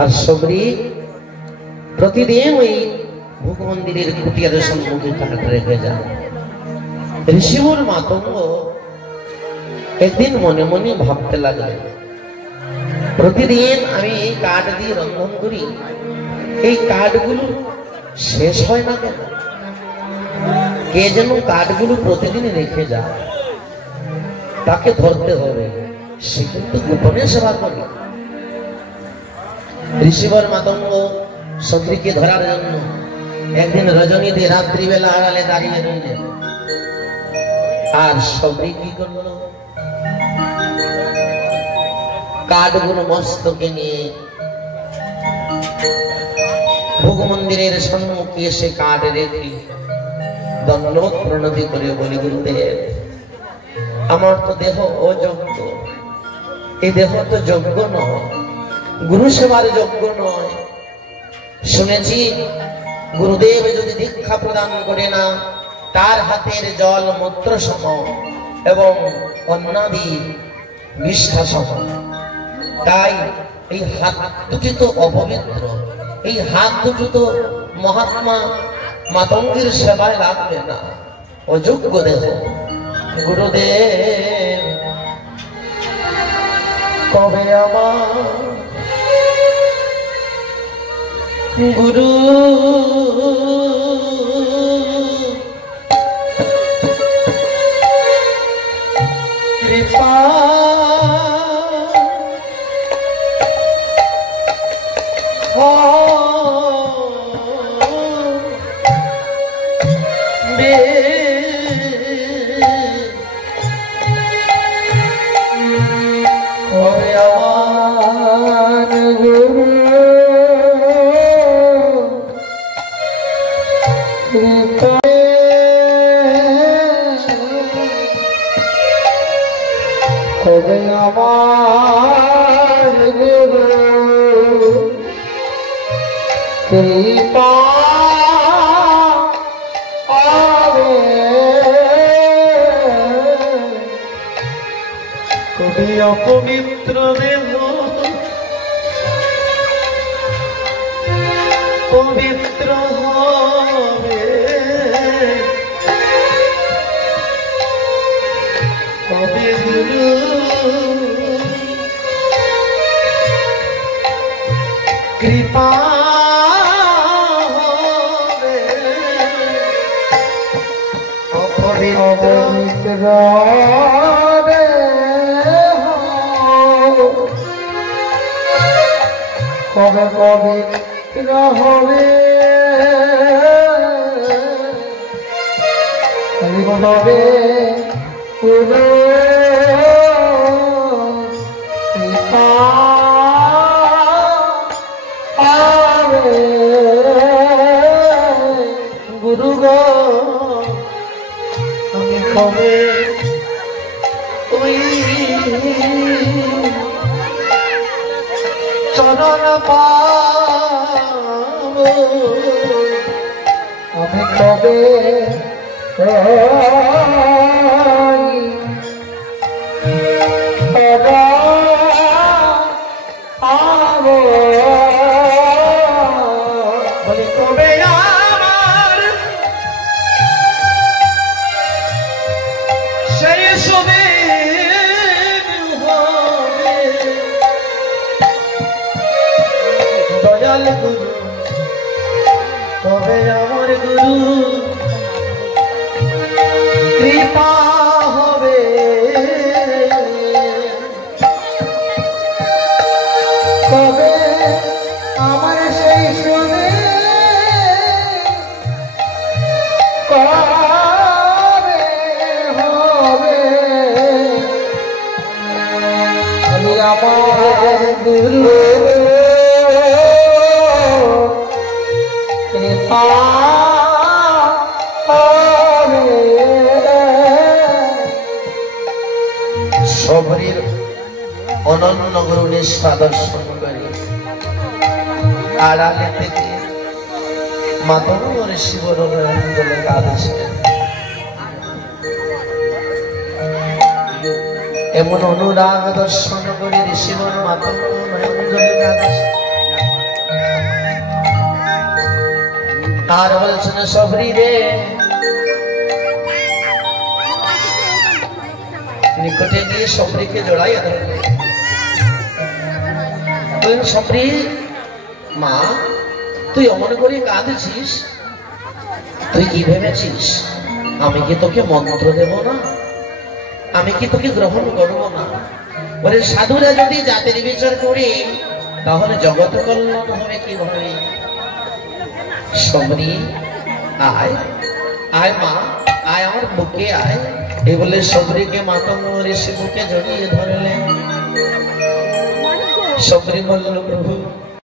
আর সবরি প্রতিদিন ওই ভোগ মন্দিরের কুটিয়ার সম্মুখে কাঠ রেখে যায়। ঋষিবর মাতঙ্গ একদিন মনে মনে ভাবতে লাগলেন, প্রতিদিন আমি এই কাঠ দিয়ে রন্ধন করি, এই কাঠগুলো শেষ হয় না কেন? কে যেন কাঠগুলো প্রতিদিন রেখে যায়, তাকে ধরতে হবে। সে কিন্তু গোপনে সেবা করে। ঋষিবর মাতঙ্গ সবরিকে ধরার জন্য একদিন রজনীতে রাত্রিবেলা আড়ালে দাঁড়িয়ে রইলেন। আর সবরি কি করলো? কাঠগুলো মস্তকে নিয়ে ভোগ মন্দিরের সম্মুখে এসে কাঠ রেখে দণ্ডবত প্রণতি করে বলি, গুরুদেব, আমার তো দেহ অযোগ্য, এই দেহ তো যোগ্য নয়, গুরু সেবার যোগ্য নয়। শুনেছি গুরুদেব যদি দীক্ষা প্রদান করে না, তার হাতের জল মূত্র সম এবং অন্নাদি নিষ্ঠা সম। তাই এই হাত দুটি তো অপবিত্র, এই হাত দুটি তো মহাত্মা মাতঙ্গের সেবায় লাগবে না, অযোগ্য দেহ। গুরুদেব, কবে আমার গুরু কৃপা কৃপা কবি অপবিত্র দেহ পবিত্র হবে, কবি গুরু কৃপা অপবিত্র কবে পবিত্র হবে, হবে পুরো কৃপা পাবে গুরু গো। আমি কবে ওই চরণ পাবো, আমি কবে পাবো, বলে কবে আমার সেই সবে দয়াল গুরু, কবে আমার গুরু কৃপা হবে, কবে আমার সেই শুনে কবে হবে, আমি আমার গুরু কৃপা সবরীর অনন্য গুরু নিষ্ঠা দর্শন করে আড়ালে থেকে মাতঙ্গ ঋষিবর আন্দোলনে কাঁদেছেন। এমন অনুরাগ দর্শন করে ঋষিবর মাতঙ্গ কাঁদেছেন। আর বলছেন সবরি রে নিকটে গিয়ে সবরিকে জড়াইয়া ধরলেন। বললেন সবরি মা তুই অমন করে কাঁদছিস, তুই কি ভেবেছিস আমি কি তোকে মন্ত্র দেব না, আমি কি তোকে গ্রহণ করবো না? বলে সাধুরা যদি জাতির বিচার করি তাহলে জগৎ কল্যাণ হবে কিভাবে? সবরি আয় আয় মা আয় আমার বুকে আয়। এই বলে সবরিকে মাতঙ্গ ঋষি বুকে জড়িয়ে ধরলেন। সবরি বলল প্রভু